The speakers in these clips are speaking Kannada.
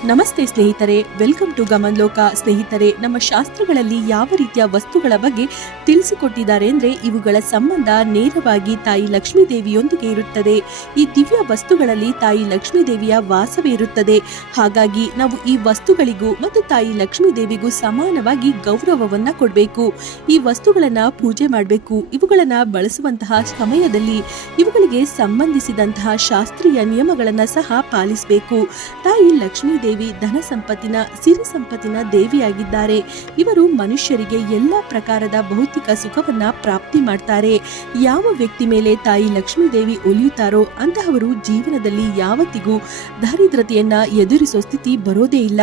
ನಮಸ್ತೆ ಸ್ನೇಹಿತರೆ, ವೆಲ್ಕಮ್ ಟು ಗಮನ್ ಲೋಕ. ಸ್ನೇಹಿತರೆ, ನಮ್ಮ ಶಾಸ್ತ್ರಗಳಲ್ಲಿ ಯಾವ ರೀತಿಯ ವಸ್ತುಗಳ ಬಗ್ಗೆ ತಿಳಿಸಿಕೊಟ್ಟಿದ್ದಾರೆ ಅಂದ್ರೆ ಇವುಗಳ ಸಂಬಂಧ ನೇರವಾಗಿ ತಾಯಿ ಲಕ್ಷ್ಮೀ ದೇವಿಯೊಂದಿಗೆ ಇರುತ್ತದೆ. ಈ ದಿವ್ಯ ವಸ್ತುಗಳಲ್ಲಿ ತಾಯಿ ಲಕ್ಷ್ಮೀ ದೇವಿಯ ವಾಸವೇ ಇರುತ್ತದೆ. ಹಾಗಾಗಿ ನಾವು ಈ ವಸ್ತುಗಳಿಗೂ ಮತ್ತು ತಾಯಿ ಲಕ್ಷ್ಮೀ ದೇವಿಗೂ ಸಮಾನವಾಗಿ ಗೌರವವನ್ನ ಕೊಡಬೇಕು. ಈ ವಸ್ತುಗಳನ್ನ ಪೂಜೆ ಮಾಡಬೇಕು. ಇವುಗಳನ್ನ ಬಳಸುವಂತಹ ಸಮಯದಲ್ಲಿ ಇವುಗಳಿಗೆ ಸಂಬಂಧಿಸಿದಂತಹ ಶಾಸ್ತ್ರೀಯ ನಿಯಮಗಳನ್ನ ಸಹ ಪಾಲಿಸಬೇಕು. ತಾಯಿ ಲಕ್ಷ್ಮೀ ದೇವಿ ಧನ ಸಂಪತ್ತಿನ ಸಿರಿ ಸಂಪತ್ತಿನ ದೇವಿಯಾಗಿದ್ದಾರೆ. ಇವರು ಮನುಷ್ಯರಿಗೆ ಎಲ್ಲ ಪ್ರಕಾರದ ಭೌತಿಕ ಸುಖವನ್ನ ಪ್ರಾಪ್ತಿ ಮಾಡ್ತಾರೆ. ಯಾವ ವ್ಯಕ್ತಿ ಮೇಲೆ ತಾಯಿ ಲಕ್ಷ್ಮೀ ದೇವಿ ಒಲಿಯುತ್ತಾರೋ ಅಂತಹವರು ಜೀವನದಲ್ಲಿ ಯಾವತ್ತಿಗೂ ದಾರಿದ್ರತೆಯನ್ನ ಎದುರಿಸೋ ಸ್ಥಿತಿ ಬರೋದೇ ಇಲ್ಲ.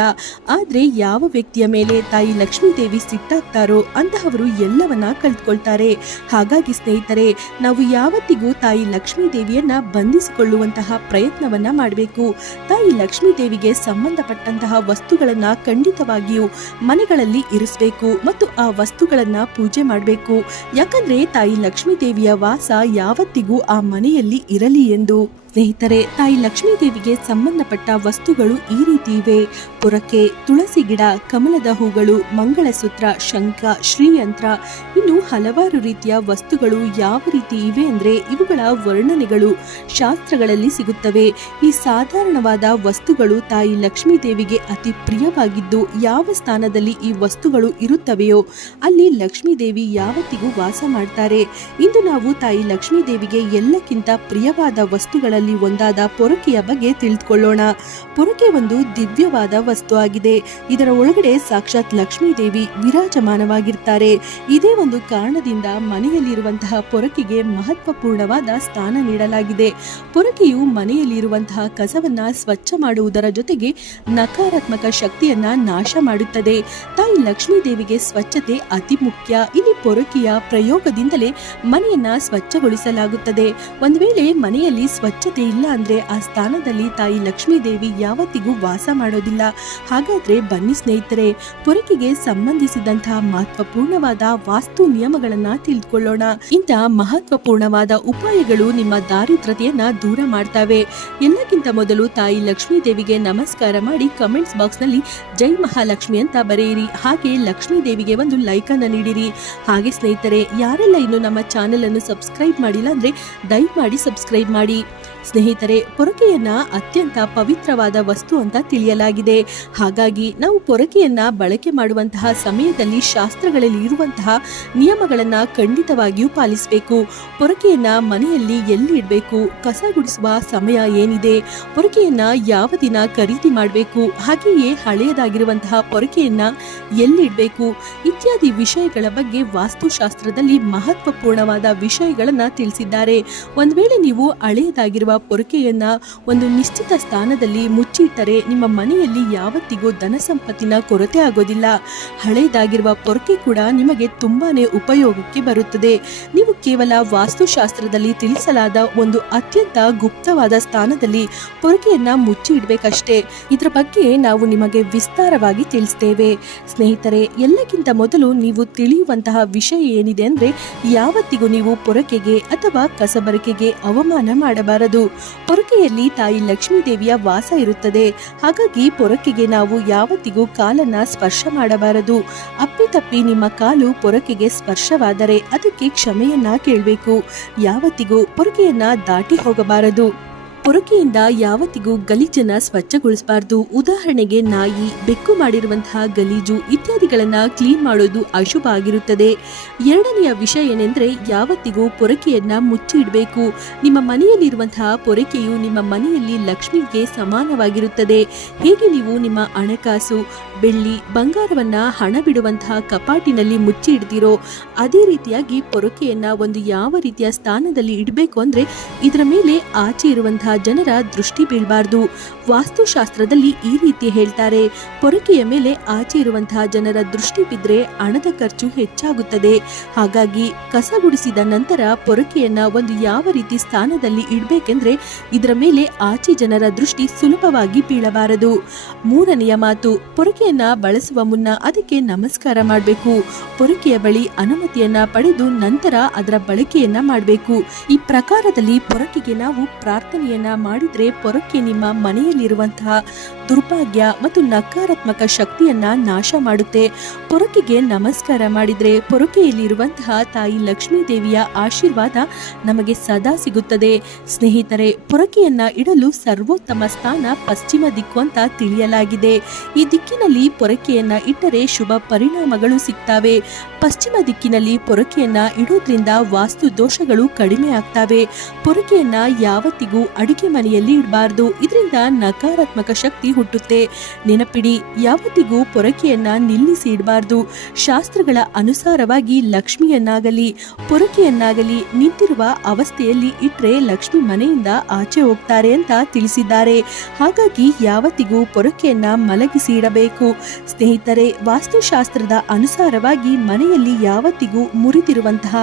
ಆದ್ರೆ ಯಾವ ವ್ಯಕ್ತಿಯ ಮೇಲೆ ತಾಯಿ ಲಕ್ಷ್ಮೀ ದೇವಿ ಸಿಟ್ಟಾಗ್ತಾರೋ ಅಂತಹವರು ಎಲ್ಲವನ್ನ ಕಲ್ತ್ಕೊಳ್ತಾರೆ. ಹಾಗಾಗಿ ಸ್ನೇಹಿತರೆ, ನಾವು ಯಾವತ್ತಿಗೂ ತಾಯಿ ಲಕ್ಷ್ಮೀ ದೇವಿಯನ್ನ ಬಂಧಿಸಿಕೊಳ್ಳುವಂತಹ ಪ್ರಯತ್ನವನ್ನ ಮಾಡಬೇಕು. ತಾಯಿ ಲಕ್ಷ್ಮೀ ದೇವಿಗೆ ಸಂಬಂಧಪಟ್ಟಂತಹ ವಸ್ತುಗಳನ್ನ ಖಂಡಿತವಾಗಿಯೂ ಮನೆಗಳಲ್ಲಿ ಇರಿಸಬೇಕು ಮತ್ತು ಆ ವಸ್ತುಗಳನ್ನ ಪೂಜೆ ಮಾಡಬೇಕು. ಯಾಕಂದ್ರೆ ತಾಯಿ ಲಕ್ಷ್ಮೀ ದೇವಿಯ ವಾಸ ಯಾವತ್ತಿಗೂ ಆ ಮನೆಯಲ್ಲಿ ಇರಲಿ ಎಂದು. ಸ್ನೇಹಿತರೆ, ತಾಯಿ ಲಕ್ಷ್ಮೀ ದೇವಿಗೆ ಸಂಬಂಧಪಟ್ಟ ವಸ್ತುಗಳು ಈ ರೀತಿ ಇವೆ: ಪೊರಕೆ, ತುಳಸಿ ಗಿಡ, ಕಮಲದ ಹೂಗಳು, ಮಂಗಳಸೂತ್ರ, ಶಂಖ, ಶ್ರೀಯಂತ್ರ, ಇನ್ನು ಹಲವಾರು ರೀತಿಯ ವಸ್ತುಗಳು ಯಾವ ರೀತಿ ಇವೆ ಅಂದ್ರೆ ಇವುಗಳ ವರ್ಣನೆಗಳು ಶಾಸ್ತ್ರಗಳಲ್ಲಿ ಸಿಗುತ್ತವೆ. ಈ ಸಾಧಾರಣವಾದ ವಸ್ತುಗಳು ತಾಯಿ ಲಕ್ಷ್ಮೀ ದೇವಿಗೆ ಅತಿ ಪ್ರಿಯವಾಗಿದ್ದು, ಯಾವ ಸ್ಥಾನದಲ್ಲಿ ಈ ವಸ್ತುಗಳು ಇರುತ್ತವೆಯೋ ಅಲ್ಲಿ ಲಕ್ಷ್ಮೀ ದೇವಿ ಯಾವತ್ತಿಗೂ ವಾಸ ಮಾಡ್ತಾರೆ. ಇಂದು ನಾವು ತಾಯಿ ಲಕ್ಷ್ಮೀ ದೇವಿಗೆ ಎಲ್ಲಕ್ಕಿಂತ ಪ್ರಿಯವಾದ ವಸ್ತುಗಳಲ್ಲಿ ಒಂದಾದ ಪೊರಕೆಯ ಬಗ್ಗೆ ತಿಳಿದುಕೊಳ್ಳೋಣ. ಪೊರಕೆ ಒಂದು ದಿವ್ಯವಾದ ವಸ್ತು ಆಗಿದೆ. ಇದರ ಒಳಗಡೆ ಸಾಕ್ಷಾತ್ ಲಕ್ಷ್ಮೀ ದೇವಿ ವಿರಾಜಮಾನವಾಗಿರ್ತಾರೆ. ಇದೇ ಒಂದು ಕಾರಣದಿಂದ ಮನೆಯಲ್ಲಿರುವಂತಹ ಪೊರಕೆಗೆ ಮಹತ್ವಪೂರ್ಣವಾದ ಸ್ಥಾನ ನೀಡಲಾಗಿದೆ. ಪೊರಕೆಯು ಮನೆಯಲ್ಲಿರುವಂತಹ ಕಸವನ್ನ ಸ್ವಚ್ಛ ಮಾಡುವುದರ ಜೊತೆಗೆ ನಕಾರಾತ್ಮಕ ಶಕ್ತಿಯನ್ನ ನಾಶ ಮಾಡುತ್ತದೆ. ತಾಯಿ ಲಕ್ಷ್ಮೀ ದೇವಿಗೆ ಸ್ವಚ್ಛತೆ ಅತಿ ಮುಖ್ಯ. ಇಲ್ಲಿ ಪೊರಕೆಯ ಪ್ರಯೋಗದಿಂದಲೇ ಮನೆಯನ್ನ ಸ್ವಚ್ಛಗೊಳಿಸಲಾಗುತ್ತದೆ. ಒಂದು ವೇಳೆ ಮನೆಯಲ್ಲಿ ಸ್ವಚ್ಛತೆ ಇಲ್ಲ ಅಂದ್ರೆ ಆ ಸ್ಥಾನದಲ್ಲಿ ತಾಯಿ ಲಕ್ಷ್ಮೀ ದೇವಿ ಯಾವತ್ತಿಗೂ ವಾಸ ಮಾಡೋದಿಲ್ಲ. ಹಾಗಾದ್ರೆ ಬನ್ನಿ ಸ್ನೇಹಿತರೆ, ಪೊರಕೆಗೆ ಸಂಬಂಧಿಸಿದಂತಹ ಮಹತ್ವಪೂರ್ಣವಾದ ವಾಸ್ತು ನಿಯಮಗಳನ್ನ ತಿಳಿದುಕೊಳ್ಳೋಣ. ಇಂತಹ ಮಹತ್ವಪೂರ್ಣವಾದ ಉಪಾಯಗಳು ನಿಮ್ಮ ದಾರಿದ್ರತೆಯನ್ನ ದೂರ ಮಾಡ್ತವೆ. ಎಲ್ಲಕ್ಕಿಂತ ಮೊದಲು ತಾಯಿ ಲಕ್ಷ್ಮೀ ದೇವಿಗೆ ನಮಸ್ಕಾರ ಮಾಡಿ ಕಮೆಂಟ್ಸ್ ಬಾಕ್ಸ್ ನಲ್ಲಿ ಜೈ ಮಹಾಲಕ್ಷ್ಮಿ ಅಂತ ಬರೆಯಿರಿ. ಹಾಗೆ ಲಕ್ಷ್ಮೀ ದೇವಿಗೆ ಒಂದು ಲೈಕ್ ಅನ್ನ ನೀಡಿರಿ. ಹಾಗೆ ಸ್ನೇಹಿತರೆ, ಯಾರೆಲ್ಲ ಇನ್ನು ನಮ್ಮ ಚಾನೆಲ್ ಅನ್ನು ಸಬ್ಸ್ಕ್ರೈಬ್ ಮಾಡಿಲ್ಲ ಅಂದ್ರೆ ದಯಮಾಡಿ ಸಬ್ಸ್ಕ್ರೈಬ್ ಮಾಡಿ. ಸ್ನೇಹಿತರೆ, ಪೊರಕೆಯನ್ನ ಅತ್ಯಂತ ಪವಿತ್ರವಾದ ವಸ್ತು ಅಂತ ತಿಳಿಯಲಾಗಿದೆ. ಹಾಗಾಗಿ ನಾವು ಪೊರಕೆಯನ್ನ ಬಳಕೆ ಮಾಡುವಂತಹ ಸಮಯದಲ್ಲಿ ಶಾಸ್ತ್ರಗಳಲ್ಲಿ ಇರುವಂತಹ ನಿಯಮಗಳನ್ನ ಖಂಡಿತವಾಗಿಯೂ ಪಾಲಿಸಬೇಕು. ಪೊರಕೆಯನ್ನ ಮನೆಯಲ್ಲಿ ಎಲ್ಲಿ ಇಡಬೇಕು, ಕಸ ಗುಡಿಸುವ ಸಮಯ ಏನಿದೆ, ಪೊರಕೆಯನ್ನ ಯಾವ ದಿನ ಖರೀದಿ ಮಾಡಬೇಕು, ಹಾಗೆಯೇ ಹಳೆಯದಾಗಿರುವಂತಹ ಪೊರಕೆಯನ್ನ ಎಲ್ಲಿ ಇಡಬೇಕು ಇತ್ಯಾದಿ ವಿಷಯಗಳ ಬಗ್ಗೆ ವಾಸ್ತುಶಾಸ್ತ್ರದಲ್ಲಿ ಮಹತ್ವಪೂರ್ಣವಾದ ವಿಷಯಗಳನ್ನ ತಿಳಿಸಿದ್ದಾರೆ. ಒಂದು ವೇಳೆ ನೀವು ಹಳೆಯದಾಗಿರುವ ಪೊರಕೆಯನ್ನ ಒಂದು ನಿಶ್ಚಿತ ಸ್ಥಾನದಲ್ಲಿ ಮುಚ್ಚಿಟ್ಟರೆ ನಿಮ್ಮ ಮನೆಯಲ್ಲಿ ಯಾವತ್ತಿಗೂ ಧನ ಸಂಪತ್ತಿನ ಕೊರತೆ ಆಗೋದಿಲ್ಲ. ಹಳೆಯದಾಗಿರುವ ಪೊರಕೆ ಕೂಡ ನಿಮಗೆ ತುಂಬಾನೇ ಉಪಯೋಗಕ್ಕೆ ಬರುತ್ತದೆ. ನೀವು ಕೇವಲ ವಾಸ್ತುಶಾಸ್ತ್ರದಲ್ಲಿ ತಿಳಿಸಲಾದ ಒಂದು ಅತ್ಯಂತ ಗುಪ್ತವಾದ ಸ್ಥಾನದಲ್ಲಿ ಪೊರಕೆಯನ್ನ ಮುಚ್ಚಿ ಇಡಬೇಕಷ್ಟೇ. ಇದರ ಬಗ್ಗೆ ನಾವು ನಿಮಗೆ ವಿಸ್ತಾರವಾಗಿ ತಿಳಿಸ್ತೇವೆ. ಸ್ನೇಹಿತರೆ, ಎಲ್ಲಕ್ಕಿಂತ ಮೊದಲು ನೀವು ತಿಳಿಯುವಂತಹ ವಿಷಯ ಏನಿದೆ ಅಂದ್ರೆ ಯಾವತ್ತಿಗೂ ನೀವು ಪೊರಕೆಗೆ ಅಥವಾ ಕಸಬರಕೆಗೆ ಅವಮಾನ ಮಾಡಬಾರದು. ಪೊರಕೆಯಲ್ಲಿ ತಾಯಿ ಲಕ್ಷ್ಮೀ ದೇವಿಯ ವಾಸ ಇರುತ್ತದೆ. ಹಾಗಾಗಿ ಪೊರಕೆಗೆ ನಾವು ಯಾವತ್ತಿಗೂ ಕಾಲನ್ನ ಸ್ಪರ್ಶ ಮಾಡಬಾರದು. ಅಪ್ಪಿತಪ್ಪಿ ನಿಮ್ಮ ಕಾಲು ಪೊರಕೆಗೆ ಸ್ಪರ್ಶವಾದರೆ ಅದಕ್ಕೆ ಕ್ಷಮೆಯನ್ನ ಕೇಳಬೇಕು. ಯಾವತ್ತಿಗೂ ಪೊರಕೆಯನ್ನ ದಾಟಿ ಹೋಗಬಾರದು. ಪೊರಕೆಯಿಂದ ಯಾವತ್ತಿಗೂ ಗಲೀಜನ್ನ ಸ್ವಚ್ಛಗೊಳಿಸಬಾರ್ದು. ಉದಾಹರಣೆಗೆ ನಾಯಿ, ಬೆಕ್ಕು ಮಾಡಿರುವಂತಹ ಗಲೀಜು ಇತ್ಯಾದಿಗಳನ್ನ ಕ್ಲೀನ್ ಮಾಡೋದು ಅಶುಭ ಆಗಿರುತ್ತದೆ. ಎರಡನೆಯ ವಿಷಯ ಏನೆಂದ್ರೆ ಯಾವತ್ತಿಗೂ ಪೊರಕೆಯನ್ನ ಮುಚ್ಚಿ ಇಡಬೇಕು. ನಿಮ್ಮ ಮನೆಯಲ್ಲಿರುವಂತಹ ಪೊರಕೆಯು ನಿಮ್ಮ ಮನೆಯಲ್ಲಿ ಲಕ್ಷ್ಮಿಗೆ ಸಮಾನವಾಗಿರುತ್ತದೆ. ಹೇಗೆ ನೀವು ನಿಮ್ಮ ಹಣಕಾಸು, ಬೆಳ್ಳಿ, ಬಂಗಾರವನ್ನ ಹಣ ಬಿಡುವಂತಹ ಕಪಾಟಿನಲ್ಲಿ ಮುಚ್ಚಿ ಇಡ್ತೀರೋ ಅದೇ ರೀತಿಯಾಗಿ ಪೊರಕೆಯನ್ನ ಒಂದು ಯಾವ ರೀತಿಯ ಸ್ಥಾನದಲ್ಲಿ ಇಡಬೇಕು ಅಂದ್ರೆ ಇದರ ಮೇಲೆ ಆಚೆ ಇರುವಂತಹ ಜನರ ದೃಷ್ಟಿ ಬೀಳಬಾರ್ದು. ವಾಸ್ತುಶಾಸ್ತ್ರದಲ್ಲಿ ಈ ರೀತಿ ಹೇಳ್ತಾರೆ: ಪೊರಕೆಯ ಮೇಲೆ ಆಚೆ ಇರುವಂತಹ ಜನರ ದೃಷ್ಟಿ ಬಿದ್ದರೆ ಹಣದ ಖರ್ಚು ಹೆಚ್ಚಾಗುತ್ತದೆ. ಹಾಗಾಗಿ ಕಸ ಗುಡಿಸಿದ ನಂತರ ಪೊರಕೆಯನ್ನ ಒಂದು ಯಾವ ರೀತಿ ಸ್ಥಾನದಲ್ಲಿ ಇಡಬೇಕೆಂದ್ರೆ ಇದರ ಮೇಲೆ ಆಚೆ ಜನರ ದೃಷ್ಟಿ ಸುಲಭವಾಗಿ ಬೀಳಬಾರದು. ಮೂರನೆಯ ಮಾತು, ಪೊರಕೆಯನ್ನ ಬಳಸುವ ಮುನ್ನ ಅದಕ್ಕೆ ನಮಸ್ಕಾರ ಮಾಡಬೇಕು. ಪೊರಕೆಯ ಬಳಿ ಅನುಮತಿಯನ್ನ ಪಡೆದು ನಂತರ ಅದರ ಬಳಕೆಯನ್ನ ಮಾಡಬೇಕು. ಈ ಪ್ರಕಾರದಲ್ಲಿ ಪೊರಕೆಗೆ ನಾವು ಪ್ರಾರ್ಥನೆಯನ್ನ ಪೂಜೆಯನ್ನ ಮಾಡಿದ್ರೆ ಪೊರಕೆ ನಿಮ್ಮ ಮನೆಯಲ್ಲಿರುವಂತಹ ದುರ್ಭಾಗ್ಯ ಮತ್ತು ನಕಾರಾತ್ಮಕ ಶಕ್ತಿಯನ್ನ ನಾಶ ಮಾಡುತ್ತೆ. ಪೊರಕೆಗೆ ನಮಸ್ಕಾರ ಮಾಡಿದ್ರೆ ಪೊರಕೆಯಲ್ಲಿರುವಂತಹ ತಾಯಿ ಲಕ್ಷ್ಮೀ ದೇವಿಯ ಆಶೀರ್ವಾದ ನಮಗೆ ಸದಾ ಸಿಗುತ್ತದೆ. ಸ್ನೇಹಿತರೆ, ಪೊರಕೆಯನ್ನ ಇಡಲು ಸರ್ವೋತ್ತಮ ಸ್ಥಾನ ಪಶ್ಚಿಮ ದಿಕ್ಕು ಅಂತ ತಿಳಿಯಲಾಗಿದೆ. ಈ ದಿಕ್ಕಿನಲ್ಲಿ ಪೊರಕೆಯನ್ನ ಇಟ್ಟರೆ ಶುಭ ಪರಿಣಾಮಗಳು ಸಿಗ್ತವೆ. ಪಶ್ಚಿಮ ದಿಕ್ಕಿನಲ್ಲಿ ಪೊರಕೆಯನ್ನ ಇಡೋದ್ರಿಂದ ವಾಸ್ತು ದೋಷಗಳು ಕಡಿಮೆ ಆಗ್ತವೆ. ಪೊರಕೆಯನ್ನ ಯಾವತ್ತಿಗೂ ಅಡಿಗೆ ಮನೆಯಲ್ಲಿ ಇಡಬಾರ್ದು, ಇದರಿಂದ ನಕಾರಾತ್ಮಕ ಶಕ್ತಿ ಹುಟ್ಟುತ್ತೆ. ನೆನಪಿಡಿ, ಯಾವತ್ತಿಗೂ ಪೊರಕೆಯನ್ನ ನಿಲ್ಲಿಸಿ ಇಡಬಾರ್ದು. ಶಾಸ್ತ್ರಗಳ ಅನುಸಾರವಾಗಿ ಲಕ್ಷ್ಮಿಯನ್ನಾಗಲಿ ಪೊರಕೆಯನ್ನಾಗಲಿ ನಿಂತಿರುವ ಅವಸ್ಥೆಯಲ್ಲಿ ಇಟ್ರೆ ಲಕ್ಷ್ಮಿ ಮನೆಯಿಂದ ಆಚೆ ಹೋಗ್ತಾರೆ ಅಂತ ತಿಳಿಸಿದ್ದಾರೆ. ಹಾಗಾಗಿ ಯಾವತ್ತಿಗೂ ಪೊರಕೆಯನ್ನ ಮಲಗಿಸಿ ಇಡಬೇಕು. ಸ್ನೇಹಿತರೆ, ವಾಸ್ತುಶಾಸ್ತ್ರದ ಅನುಸಾರವಾಗಿ ಮನೆಯಲ್ಲಿ ಯಾವತ್ತಿಗೂ ಮುರಿದಿರುವಂತಹ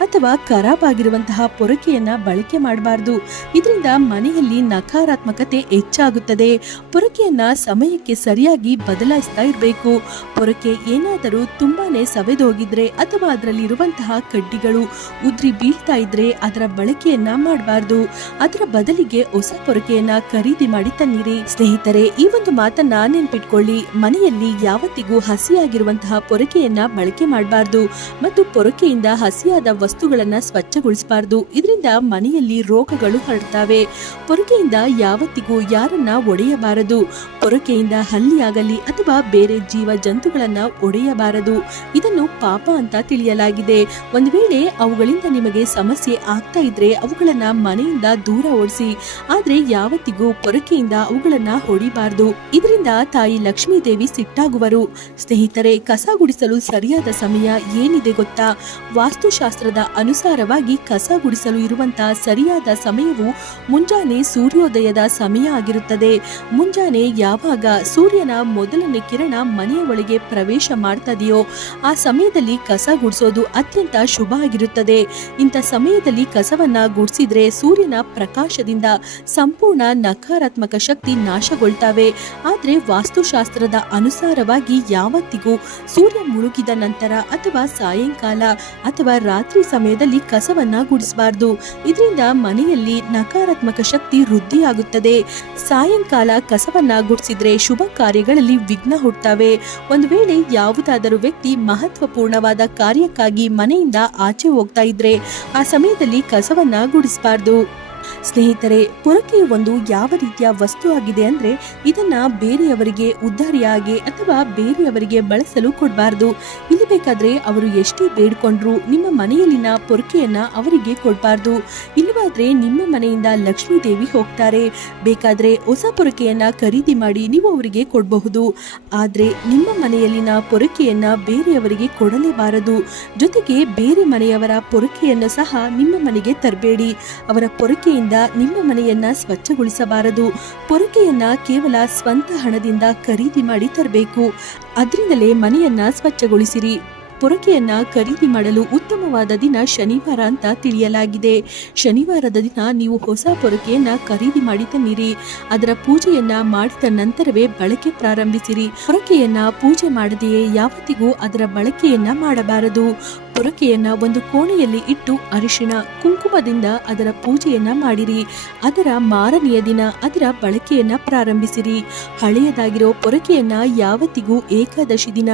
ಅಥವಾ ಖರಾಬ್ ಆಗಿರುವಂತಹ ಪೊರಕೆಯನ್ನ ಬಳಕೆ ಮಾಡಬಾರ್ದು. ಇದರಿಂದ ಮನೆಯಲ್ಲಿ ನಕಾರಾತ್ಮಕತೆ ಹೆಚ್ಚಾಗುತ್ತದೆ. ಪೊರಕೆಯನ್ನ ಸಮಯಕ್ಕೆ ಸರಿಯಾಗಿ ಬದಲಾಯಿಸ್ತಾ ಇರಬೇಕು. ಪೊರಕೆ ಏನಾದರೂ ತುಂಬಾನೇ ಸವೆದೋಗಿದ್ರೆ ಅಥವಾ ಅದರಲ್ಲಿರುವಂತಹ ಕಡ್ಡಿಗಳು ಉದ್ರಿ ಬೀಳ್ತಾ ಇದ್ರೆ ಅದರ ಬಳಕೆಯನ್ನ ಮಾಡಬಾರ್ದು. ಅದರ ಬದಲಿಗೆ ಹೊಸ ಪೊರಕೆಯನ್ನ ಖರೀದಿ ಮಾಡಿ ತನ್ನಿರಿ. ಸ್ನೇಹಿತರೆ, ಈ ಒಂದು ಮಾತನ್ನ ನೆನ್ಪಿಟ್ಕೊಳ್ಳಿ. ಮನೆಯಲ್ಲಿ ಯಾವತ್ತಿಗೂ ಹಸಿಯಾಗಿರುವಂತಹ ಪೊರಕೆಯನ್ನ ಬಳಕೆ ಮಾಡಬಾರ್ದು ಮತ್ತು ಪೊರಕೆಯಿಂದ ಹಸಿಯಾದ ವಸ್ತುಗಳನ್ನ ಸ್ವಚ್ಛಗೊಳಿಸಬಾರ್ದು. ಇದರಿಂದ ಮನೆಯಲ್ಲಿ ರೋಗಗಳು ಹರಡ್ತವೆ. ಪೊರಕೆಯಿಂದ ಯಾವತ್ತಿಗೂ ಯಾರನ್ನ ಒಡೆಯಬಾರದು. ಪೊರಕೆಯಿಂದ ಹಲ್ಲಿಯಾಗಲಿ ಅಥವಾ ಬೇರೆ ಜೀವ ಜಂತುಗಳನ್ನ ಒಡೆಯಬಾರದು. ಇದನ್ನು ಪಾಪ ಅಂತ ತಿಳಿಯಲಾಗಿದೆ. ಒಂದು ವೇಳೆ ಅವುಗಳಿಂದ ನಿಮಗೆ ಸಮಸ್ಯೆ ಆಗ್ತಾ ಇದ್ರೆ ಅವುಗಳನ್ನ ಮನೆಯಿಂದ ದೂರ ಓಡಿಸಿ. ಆದ್ರೆ ಯಾವತ್ತಿಗೂ ಪೊರಕೆಯಿಂದ ಅವುಗಳನ್ನ ಹೊಡಿಬಾರ್ದು. ಇದರಿಂದ ತಾಯಿ ಲಕ್ಷ್ಮೀ ದೇವಿ ಸಿಟ್ಟಾಗುವರು. ಸ್ನೇಹಿತರೆ, ಕಸ ಗುಡಿಸಲು ಸರಿಯಾದ ಸಮಯ ಏನಿದೆ ಗೊತ್ತಾ? ವಾಸ್ತುಶಾಸ್ತ್ರದ ಅನುಸಾರವಾಗಿ ಕಸ ಗುಡಿಸಲು ಇರುವಂತಹ ಸರಿಯಾದ ಸಮಯವು ಮುಂಜಾನೆ ಸೂರ್ಯೋದಯದ ಸಮಯ ಆಗಿರುತ್ತದೆ. ಮುಂಜಾನೆ ಯಾವಾಗ ಸೂರ್ಯನ ಮೊದಲನೇ ಕಿರಣ ಮನೆಯ ಒಳಗೆ ಪ್ರವೇಶ ಮಾಡ್ತದೆಯೋ ಆ ಸಮಯದಲ್ಲಿ ಕಸ ಗುಡಿಸೋದು ಅತ್ಯಂತ ಶುಭ ಆಗಿರುತ್ತದೆ. ಇಂಥ ಸಮಯದಲ್ಲಿ ಕಸವನ್ನ ಗುಡಿಸಿದ್ರೆ ಸೂರ್ಯನ ಪ್ರಕಾಶದಿಂದ ಸಂಪೂರ್ಣ ನಕಾರಾತ್ಮಕ ಶಕ್ತಿ ನಾಶಗೊಳ್ತವೆ. ಆದ್ರೆ ವಾಸ್ತುಶಾಸ್ತ್ರದ ಅನುಸಾರವಾಗಿ ಯಾವತ್ತಿಗೂ ಸೂರ್ಯ ಮುಳುಗಿದ ನಂತರ ಅಥವಾ ಸಾಯಂಕಾಲ ಅಥವಾ ರಾತ್ರಿ ಸಮಯದಲ್ಲಿ ಕಸವನ್ನ ಗುಡಿಸಬಾರ್ದು. ಇದರಿಂದ ಮನೆಯಲ್ಲಿ ನಕಾರಾತ್ಮಕ ಶಕ್ತಿ ವೃದ್ಧಿಯಾಗುತ್ತದೆ. ಸಾಯಂಕಾಲ ಕಸವನ್ನ ಗುಡಿಸಿದ್ರೆ ಶುಭ ಕಾರ್ಯಗಳಲ್ಲಿ ವಿಘ್ನ ಹುಟ್ಟುತ್ತವೆ. ಒಂದು ವೇಳೆ ಯಾವುದಾದರೂ ವ್ಯಕ್ತಿ ಮಹತ್ವಪೂರ್ಣವಾದ ಕಾರ್ಯಕ್ಕಾಗಿ ಮನೆಯಿಂದ ಆಚೆ ಹೋಗ್ತಾ ಇದ್ರೆ ಆ ಸಮಯದಲ್ಲಿ ಕಸವನ್ನ ಗುಡಿಸಬಾರ್ದು. ಸ್ನೇಹಿತರೆ, ಪೊರಕೆ ಒಂದು ಯಾವ ರೀತಿಯ ವಸ್ತು ಆಗಿದೆ ಅಂದ್ರೆ ಇದನ್ನ ಬೇರೆಯವರಿಗೆ ಉದ್ದಾರಿಯಾಗಿ ಅಥವಾ ಬೇರೆಯವರಿಗೆ ಬಳಸಲು ಕೊಡಬಾರ್ದು. ಇಲ್ಲಿ ಬೇಕಾದ್ರೆ ಅವರು ಎಷ್ಟೇ ಬೇಡ್ಕೊಂಡ್ರು ನಿಮ್ಮ ಮನೆಯಲ್ಲಿನ ಪೊರಕೆಯನ್ನ ಅವರಿಗೆ ಕೊಡಬಾರ್ದು. ಇಲ್ಲವಾದ್ರೆ ನಿಮ್ಮ ಮನೆಯಿಂದ ಲಕ್ಷ್ಮೀ ದೇವಿ ಹೋಗ್ತಾರೆ. ಬೇಕಾದ್ರೆ ಹೊಸ ಪೊರಕೆಯನ್ನ ಖರೀದಿ ಮಾಡಿ ನೀವು ಅವರಿಗೆ ಕೊಡಬಹುದು. ಆದ್ರೆ ನಿಮ್ಮ ಮನೆಯಲ್ಲಿನ ಪೊರಕೆಯನ್ನ ಬೇರೆಯವರಿಗೆ ಕೊಡಲೇಬಾರದು. ಜೊತೆಗೆ ಬೇರೆ ಮನೆಯವರ ಪೊರಕೆಯನ್ನು ಸಹ ನಿಮ್ಮ ಮನೆಗೆ ತರಬೇಡಿ. ಅವರ ಪೊರಕೆಯಿಂದ ನಿಮ್ಮ ಮನೆಯನ್ನ ಸ್ವಚ್ಛಗೊಳಿಸಬಾರದು. ಪೊರಕೆಯನ್ನ ಕೇವಲ ಸ್ವಂತ ಹಣದಿಂದ ಖರೀದಿ ಮಾಡಿ ತರಬೇಕು. ಅದರಿಂದಲೇ ಮನೆಯನ್ನ ಸ್ವಚ್ಛಗೊಳಿಸಿರಿ. ಪೊರಕೆಯನ್ನ ಖರೀದಿ ಮಾಡಲು ಉತ್ತಮವಾದ ದಿನ ಶನಿವಾರ ಅಂತ ತಿಳಿಯಲಾಗಿದೆ. ಶನಿವಾರದ ದಿನ ನೀವು ಹೊಸ ಪೊರಕೆಯನ್ನ ಖರೀದಿ ಮಾಡಿ ತನ್ನಿರಿ. ಅದರ ಪೂಜೆಯನ್ನ ಮಾಡಿದ ನಂತರವೇ ಬಳಕೆ ಪ್ರಾರಂಭಿಸಿರಿ. ಪೊರಕೆಯನ್ನ ಪೂಜೆ ಮಾಡದೆಯೇ ಯಾವತ್ತಿಗೂ ಅದರ ಬಳಕೆಯನ್ನ ಮಾಡಬಾರದು. ಪೊರಕೆಯನ್ನ ಒಂದು ಕೋಣೆಯಲ್ಲಿ ಇಟ್ಟು ಅರಿಶಿಣ ಕುಂಕುಮದಿಂದ ಅದರ ಪೂಜೆಯನ್ನ ಮಾಡಿರಿ. ಅದರ ಮಾರನೆಯ ದಿನ ಅದರ ಬಳಕೆಯನ್ನ ಪ್ರಾರಂಭಿಸಿರಿ. ಹಳೆಯದಾಗಿರೋ ಪೊರಕೆಯನ್ನ ಯಾವತ್ತಿಗೂ ಏಕಾದಶಿ ದಿನ,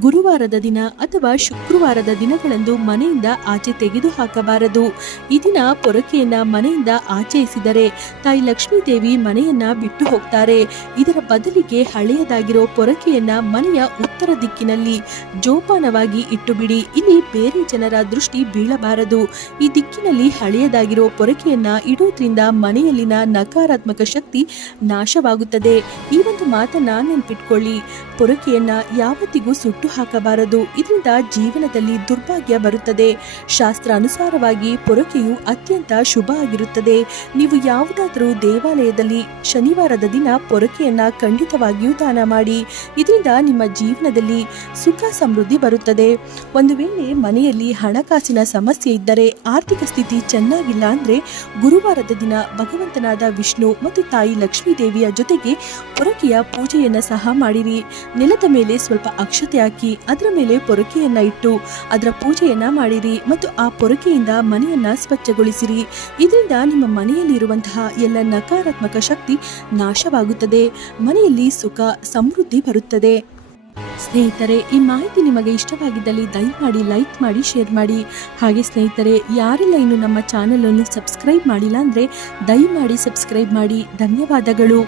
ಗುರುವಾರದ ದಿನ ಅಥವಾ ಶುಕ್ರವಾರದ ದಿನಗಳಂದು ಮನೆಯಿಂದ ಆಚೆ ತೆಗೆದು ಹಾಕಬಾರದು. ಈ ದಿನ ಪೊರಕೆಯನ್ನ ಮನೆಯಿಂದ ಆಚೆಯಿಸಿದರೆ ತಾಯಿ ಲಕ್ಷ್ಮೀ ದೇವಿ ಮನೆಯನ್ನ ಬಿಟ್ಟು ಹೋಗ್ತಾರೆ. ಇದರ ಬದಲಿಗೆ ಹಳೆಯದಾಗಿರೋ ಪೊರಕೆಯನ್ನ ಮನೆಯ ಉತ್ತರ ದಿಕ್ಕಿನಲ್ಲಿ ಜೋಪಾನವಾಗಿ ಇಟ್ಟು ಬಿಡಿ. ಇಲ್ಲಿ ಬೇರೆ ಜನರ ದೃಷ್ಟಿ ಬೀಳಬಾರದು. ಈ ದಿಕ್ಕಿನಲ್ಲಿ ಹಳೆಯದಾಗಿರೋ ಪೊರಕೆಯನ್ನ ಇಡೋದ್ರಿಂದ ಮನೆಯಲ್ಲಿನ ನಕಾರಾತ್ಮಕ ಶಕ್ತಿ ನಾಶವಾಗುತ್ತದೆ. ಈ ಒಂದು ಮಾತನ್ನ ನೆನ್ಪಿಟ್ಕೊಳ್ಳಿ. ಪೊರಕೆಯನ್ನ ಯಾವತ್ತಿಗೂ ಸುಟ್ಟು ಹಾಕಬಾರದು. ಇದರಿಂದ ಜೀವನದಲ್ಲಿ ದುರ್ಭಾಗ್ಯ ಬರುತ್ತದೆ. ಶಾಸ್ತ್ರ ಅನುಸಾರವಾಗಿ ಪೊರಕೆಯು ಅತ್ಯಂತ ಶುಭ ಆಗಿರುತ್ತದೆ. ನೀವು ಯಾವುದಾದರೂ ದೇವಾಲಯದಲ್ಲಿ ಶನಿವಾರದ ದಿನ ಪೊರಕೆಯನ್ನ ಖಂಡಿತವಾಗಿಯೂ ದಾನ ಮಾಡಿ. ಇದರಿಂದ ನಿಮ್ಮ ಜೀವನದಲ್ಲಿ ಸುಖ ಸಮೃದ್ಧಿ ಬರುತ್ತದೆ. ಒಂದು ವೇಳೆ ಮನೆಯಲ್ಲಿ ಹಣಕಾಸಿನ ಸಮಸ್ಯೆ ಇದ್ದರೆ, ಆರ್ಥಿಕ ಸ್ಥಿತಿ ಚೆನ್ನಾಗಿಲ್ಲ ಅಂದರೆ ಗುರುವಾರದ ದಿನ ಭಗವಂತನಾದ ವಿಷ್ಣು ಮತ್ತು ತಾಯಿ ಲಕ್ಷ್ಮೀ ದೇವಿಯ ಜೊತೆಗೆ ಪೊರಕೆಯ ಪೂಜೆಯನ್ನು ಸಹ ಮಾಡಿರಿ. ನೆಲದ ಮೇಲೆ ಸ್ವಲ್ಪ ಅಕ್ಷತೆ ಹಾಕಿ ಅದರ ಮೇಲೆ ಪೊರಕೆಯನ್ನು ಇಟ್ಟು ಅದರ ಪೂಜೆಯನ್ನು ಮಾಡಿರಿ ಮತ್ತು ಆ ಪೊರಕೆಯಿಂದ ಮನೆಯನ್ನು ಸ್ವಚ್ಛಗೊಳಿಸಿರಿ. ಇದರಿಂದ ನಿಮ್ಮ ಮನೆಯಲ್ಲಿರುವಂತಹ ಎಲ್ಲ ನಕಾರಾತ್ಮಕ ಶಕ್ತಿ ನಾಶವಾಗುತ್ತದೆ. ಮನೆಯಲ್ಲಿ ಸುಖ ಸಮೃದ್ಧಿ ಬರುತ್ತದೆ. ಸ್ನೇಹಿತರೆ, ಈ ಮಾಹಿತಿ ನಿಮಗೆ ಇಷ್ಟವಾಗಿದ್ದಲ್ಲಿ ದಯಮಾಡಿ ಲೈಕ್ ಮಾಡಿ, ಶೇರ್ ಮಾಡಿ. ಹಾಗೆ ಸ್ನೇಹಿತರೆ, ಯಾರೆಲ್ಲ ಇನ್ನು ನಮ್ಮ ಚಾನಲನ್ನು ಸಬ್ಸ್ಕ್ರೈಬ್ ಮಾಡಿಲ್ಲ ಅಂದರೆ ದಯಮಾಡಿ ಸಬ್ಸ್ಕ್ರೈಬ್ ಮಾಡಿ. ಧನ್ಯವಾದಗಳು.